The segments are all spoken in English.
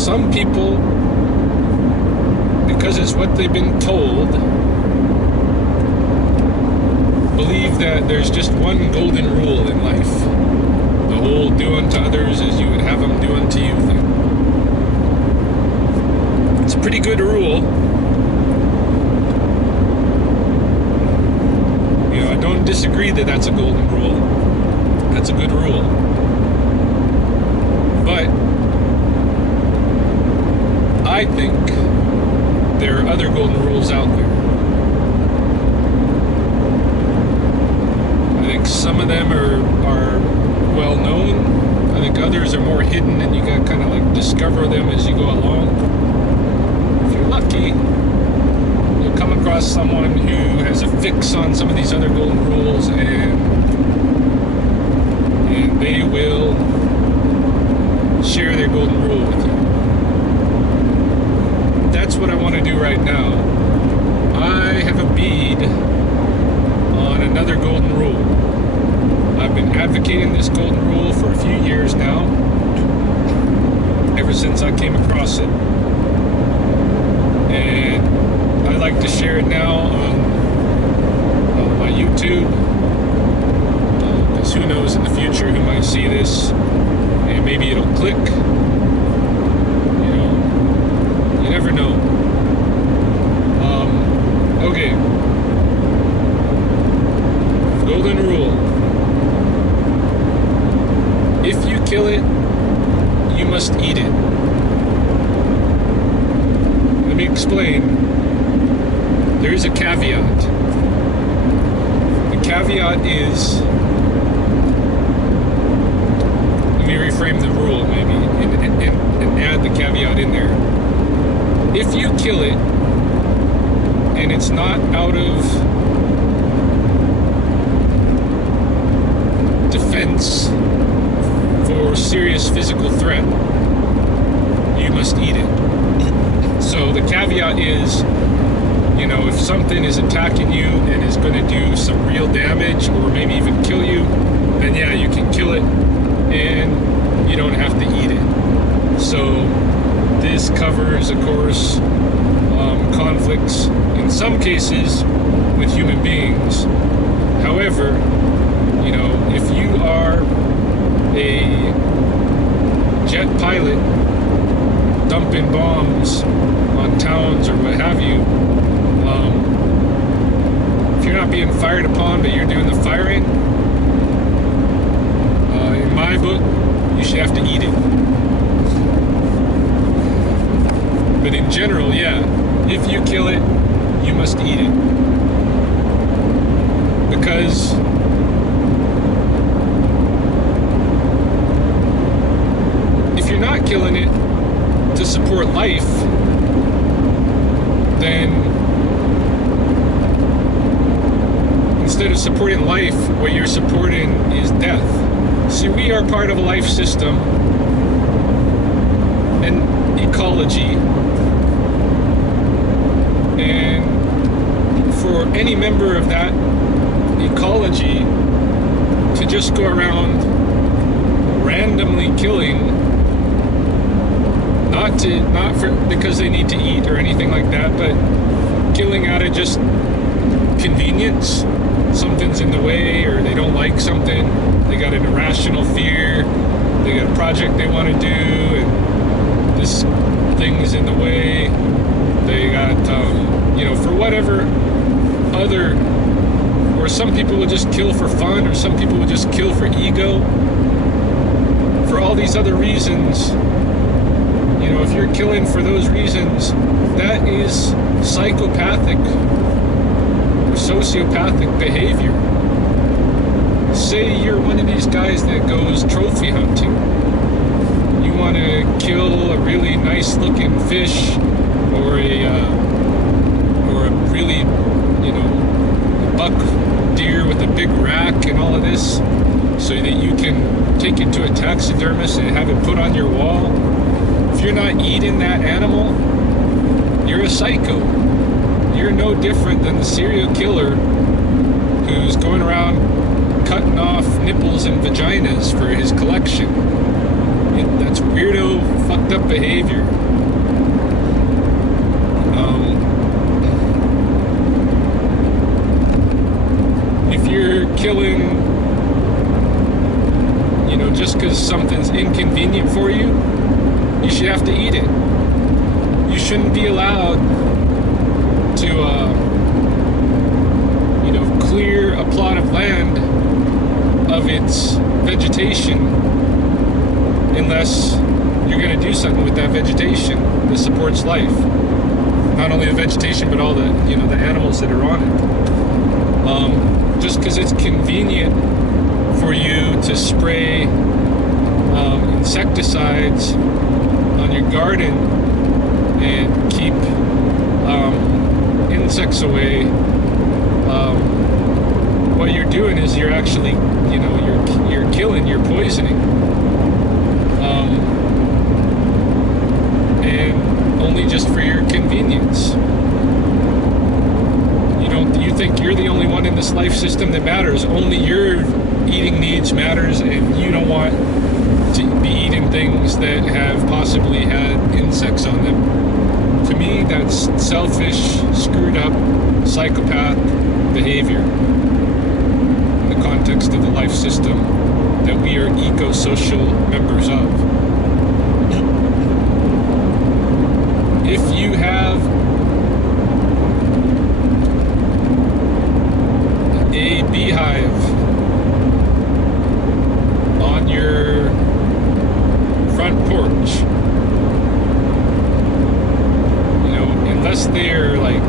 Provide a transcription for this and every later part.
some people, because it's what they've been told, believe that there's just one golden rule in life. The whole do unto others as you would have them do unto you thing. It's a pretty good rule. You know, I don't disagree that that's a golden rule. That's a good rule. But I think there are other golden rules out there. I think some of them are well known. I think others are more hidden, and you gotta kind of like discover them as you go along. If you're lucky, you'll come across someone who has a fix on some of these other golden rules, and they will share their golden rule with you. That's what I want to do right now. I have a bead on another golden rule. I've been advocating this golden rule for a few years now, ever since I came across it. And I like to share it now on my YouTube, because who knows in the future who might see this, and maybe it'll click. You know, you never know. Okay. Golden rule. If you kill it, you must eat it. Let me explain. There is a caveat. The caveat is, let me reframe the rule maybe and add the caveat in there. If you kill it and it's not out of defense for serious physical threat, you must eat it. So the caveat is, you know, if something is attacking you and is going to do some real damage or maybe even kill you, then yeah, you can kill it and you don't have to eat it. So this covers, of course, conflicts in some cases with human beings. However, you know, if you are a jet pilot dumping bombs on towns or what have you, if you're not being fired upon but you're doing the firing, in my book, you should have to eat it. But in general, yeah, if you kill it, you must eat it. Because if you're not killing it to support life, then instead of supporting life, what you're supporting is death. See, we are part of a life system, an ecology, and for any member of that ecology to just go around randomly killing, not for because they need to eat or anything like that, but killing out of just convenience. Something's in the way, or they don't like something, they got an irrational fear, they got a project they want to do, and this thing is in the way, they got you know, for whatever other, or some people will just kill for fun, or some people will just kill for ego, for all these other reasons. You know, if you're killing for those reasons, that is psychopathic or sociopathic behavior. Say you're one of these guys that goes trophy hunting. You want to kill a really nice looking fish, or a really, you know, buck deer with a big rack and all of this, so that you can take it to a taxidermist and have it put on your wall. If you're not eating that animal, you're a psycho. You're no different than the serial killer who's going around cutting off nipples and vaginas for his collection. That's weirdo, fucked up behavior. If you're killing, just because something's inconvenient for you, you should have to eat it. You shouldn't be allowed to, clear a plot of land of its vegetation unless you're going to do something with that vegetation that supports life. Not only the vegetation, but all the, the animals that are on it. Just because it's convenient for you to spray insecticides on your garden and keep insects away, what you're doing is you're actually, you're killing, you're poisoning. And only just for your convenience. You think you're the only one in this life system that matters. Only your eating needs matters, and you don't want to be eating things that have possibly had insects on them. To me, that's selfish, screwed up, psychopath behavior in the context of the life system that we are eco-social members of. If you have a beehive on your front porch, unless they're like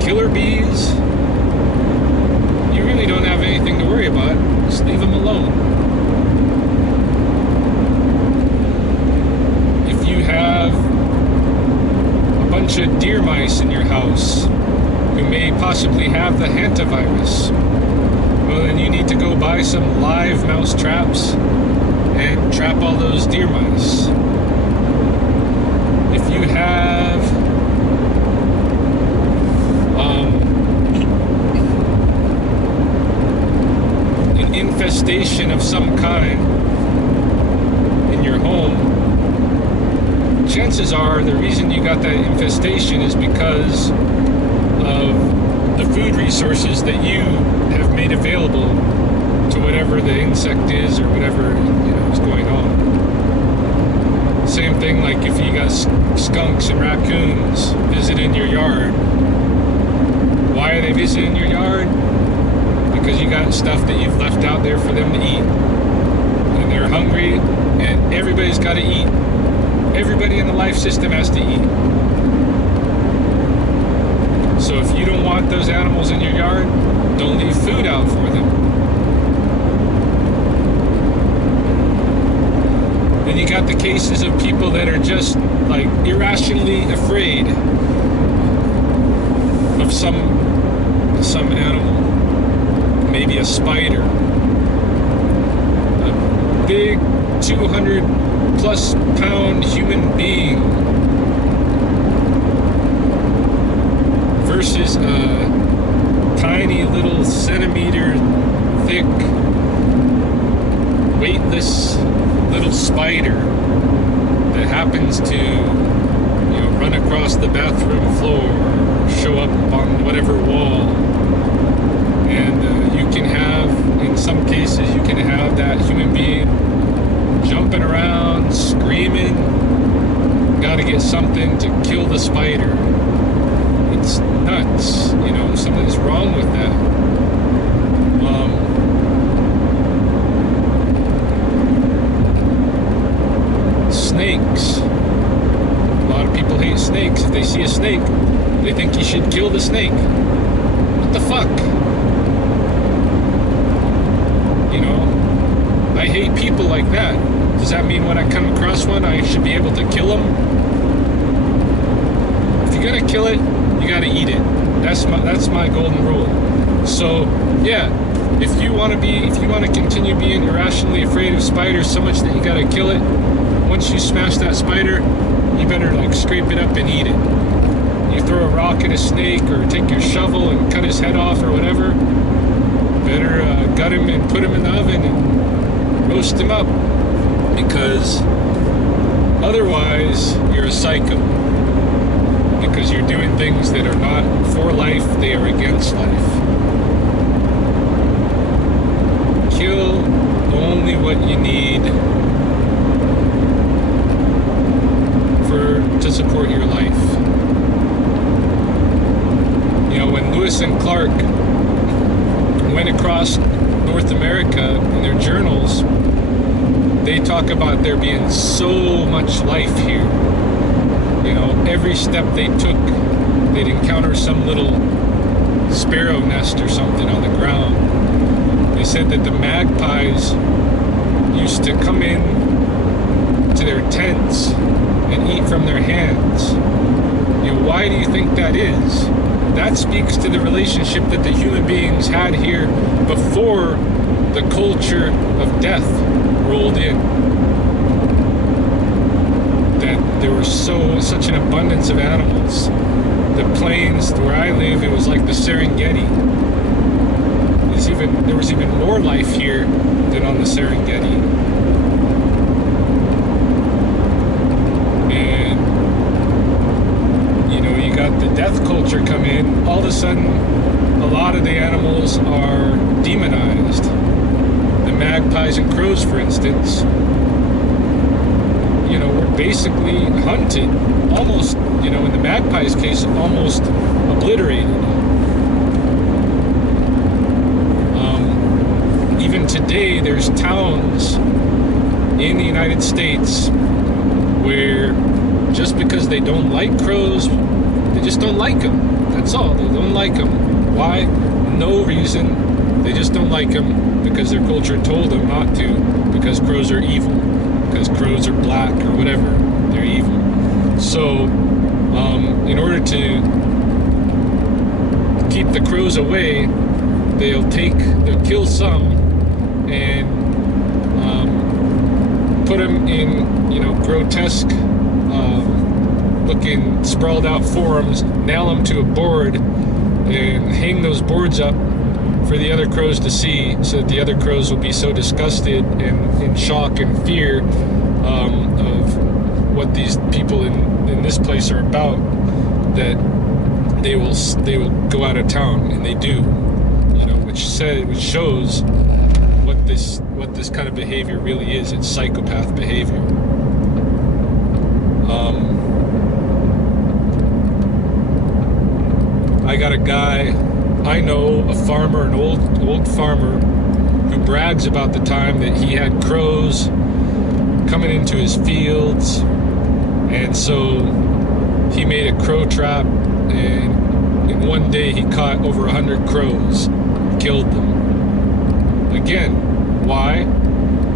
killer bees, you really don't have anything to worry about. Just leave them alone. If you have a bunch of deer mice in your house who may possibly have the hantavirus, well, then you need to go buy some live mouse traps and trap all those deer mice. If you have an infestation of some kind in your home, chances are the reason you got that infestation is because of the food resources that you have made available to whatever the insect is or whatever is going on. Same thing like if you got skunks and raccoons visiting your yard. Why are they visiting your yard? Because you got stuff that you've left out there for them to eat. And they're hungry, and everybody's got to eat. Everybody in the life system has to eat. So if you don't want those animals in your yard, don't leave food out for them. Then you got the cases of people that are just like irrationally afraid of some animal. Maybe a spider. A big 200+ pound human being versus a tiny little centimeter thick, weightless little spider that happens to, run across the bathroom floor or show up on whatever wall. And you can have, in some cases, you can have that human being jumping around, screaming, gotta get something to kill the spider. It's nuts, something's wrong with that. Snakes. A lot of people hate snakes. If they see a snake, they think you should kill the snake. What the fuck? I hate people like that. Does that mean when I come across one, I should be able to kill them? If you're gonna kill it, you gotta eat it. That's my golden rule. So yeah, if you want to continue being irrationally afraid of spiders so much that you gotta kill it, once you smash that spider, you better scrape it up and eat it. You throw a rock at a snake or take your shovel and cut his head off or whatever, better gut him and put him in the oven and roast him up, because Otherwise, you're a psycho. Because you're doing things that are not for life, they are against life. Kill only what you need to support your life. You know, when Lewis and Clark went across North America in their journals, they talk about there being so much life here. You know, every step they took, they'd encounter some little sparrow nest or something on the ground. They said that the magpies used to come in to their tents and eat from their hands. You know, why do you think that is? That speaks to the relationship that the human beings had here before the culture of death rolled in. That there was such an abundance of animals. The plains where I live, it was like the Serengeti. There was even more life here than on the Serengeti. Got the death culture come in, all of a sudden a lot of the animals are demonized. The magpies and crows, for instance, you know, were basically hunted, almost, you know, in the magpie's case, almost obliterated. Even today, there's towns in the United States where just because they don't like crows, they just don't like them. That's all. They don't like them. Why? No reason. They just don't like them because their culture told them not to. Because crows are evil. Because crows are black or whatever. They're evil. So, in order to keep the crows away, they'll kill some and put them in, you know, grotesque looking sprawled out forms, nail them to a board and hang those boards up for the other crows to see, so that the other crows will be so disgusted and in shock and fear of what these people in this place are about, that they will go out of town, and they do, you know, which shows what this kind of behavior really is. It's psychopath behavior. I got a guy I know, a farmer, an old farmer, who brags about the time that he had crows coming into his fields, and so he made a crow trap, and in one day he caught over 100 crows, killed them. Again, why?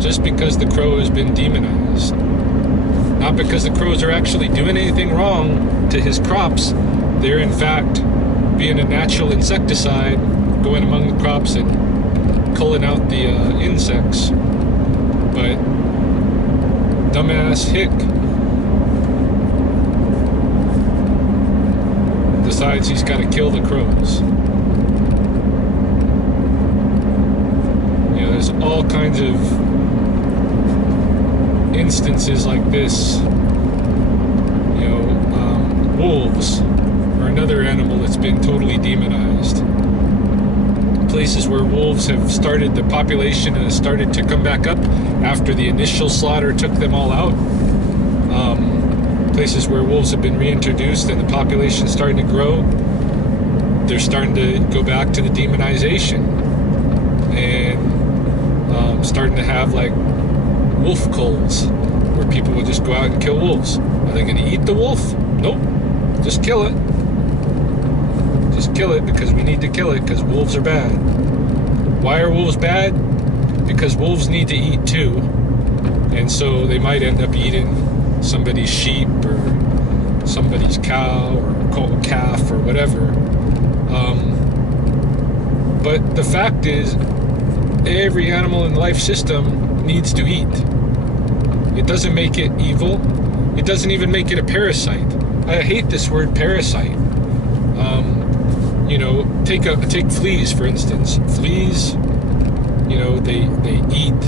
Just because the crow has been demonized. Not because the crows are actually doing anything wrong to his crops. They're in fact being a natural insecticide, going among the crops and culling out the insects. But dumbass hick decides he's got to kill the crows. You know, there's all kinds of instances like this. You know, wolves are another animal that's been totally demonized. Places where wolves have started, the population has started to come back up after the initial slaughter took them all out. Places where wolves have been reintroduced and the population is starting to grow, they're starting to go back to the demonization and starting to have like wolf cults where people will just go out and kill wolves. Are they going to eat the wolf? Nope. Just kill it. Just kill it because we need to kill it because wolves are bad. Why are wolves bad? Because wolves need to eat too. And so they might end up eating somebody's sheep or somebody's cow or calf or whatever. But the fact is, every animal in the life system needs to eat. It doesn't make it evil. It doesn't even make it a parasite. I hate this word parasite. You know, take fleas for instance. Fleas, you know, they eat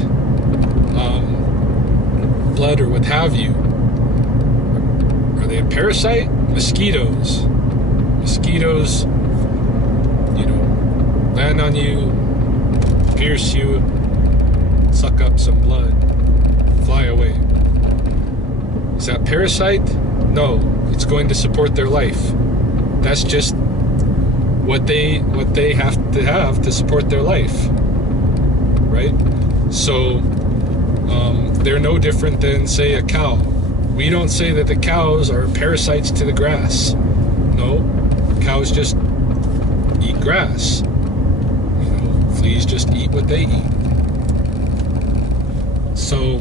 blood or what have you. they a parasite? Mosquitoes. Mosquitoes, land on you, pierce you, suck up some blood, fly away. Is that parasite? No, it's going to support their life. That's just what they have to support their life, right? So they're no different than, say, a cow. We don't say that the cows are parasites to the grass. No, cows just eat grass. Fleas just eat what they eat. So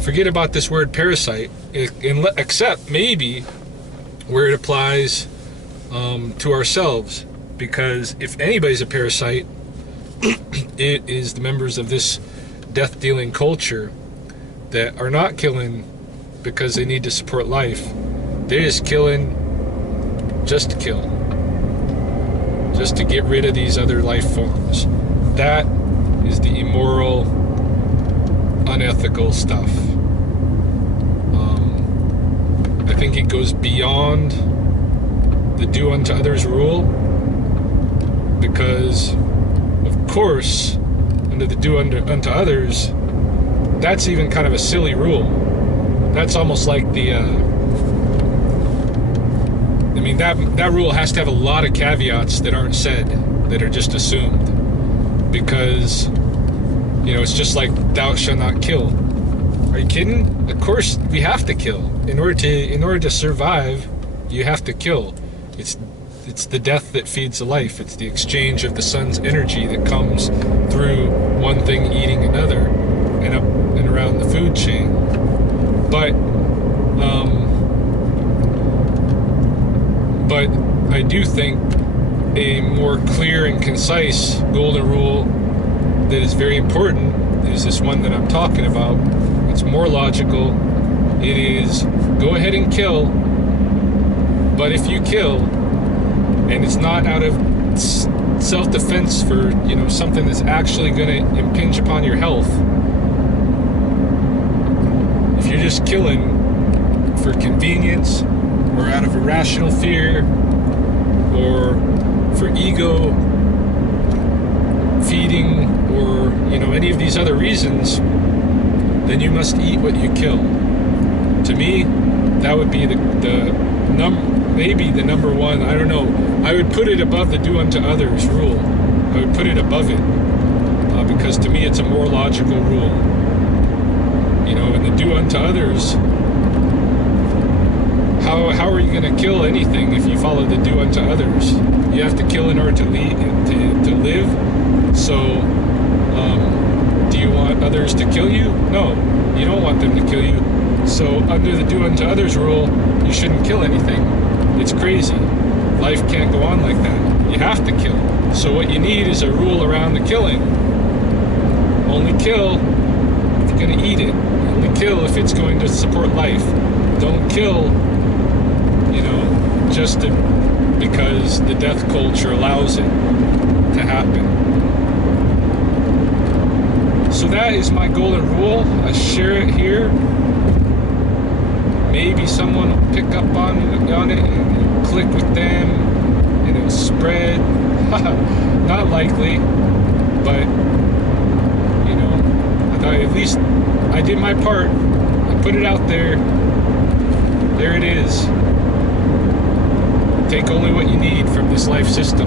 forget about this word parasite, except maybe where it applies to ourselves, because if anybody's a parasite, it is the members of this death-dealing culture that are not killing because they need to support life. They're just killing just to kill, just to get rid of these other life forms. That is the immoral, unethical stuff. I think it goes beyond the do unto others rule, because of course under the do unto others, that's even kind of a silly rule. That's almost like the that rule has to have a lot of caveats that aren't said, that are just assumed, because it's just like thou shalt not kill. Are you kidding? Of course we have to kill. In order to survive, you have to kill. It's the death that feeds the life. It's the exchange of the sun's energy that comes through one thing eating another and up and around the food chain. But I do think a more clear and concise golden rule that is very important is this one that I'm talking about. It's more logical. It is, go ahead and kill, but if you kill, and it's not out of self-defense for, something that's actually going to impinge upon your health, if you're just killing for convenience, or out of irrational fear, or for ego feeding, or any of these other reasons, then you must eat what you kill. To me, that would be maybe the number one. I don't know. I would put it above the do unto others rule. I would put it above it, because to me it's a more logical rule. And the do unto others, how are you going to kill anything if you follow the do unto others? You have to kill in order to live. So do you want others to kill you? No, you don't want them to kill you. So under the do unto others rule, you shouldn't kill anything. It's crazy. Life can't go on like that. You have to kill. So what you need is a rule around the killing. Only kill if you're going to eat it. Only kill if it's going to support life. Don't kill, just because the death culture allows it to happen. So that is my golden rule. I share it here. Maybe someone will pick up on it and click with them, and it'll spread. Not likely, but I thought at least I did my part. I put it out there. There it is. Take only what you need from this life system.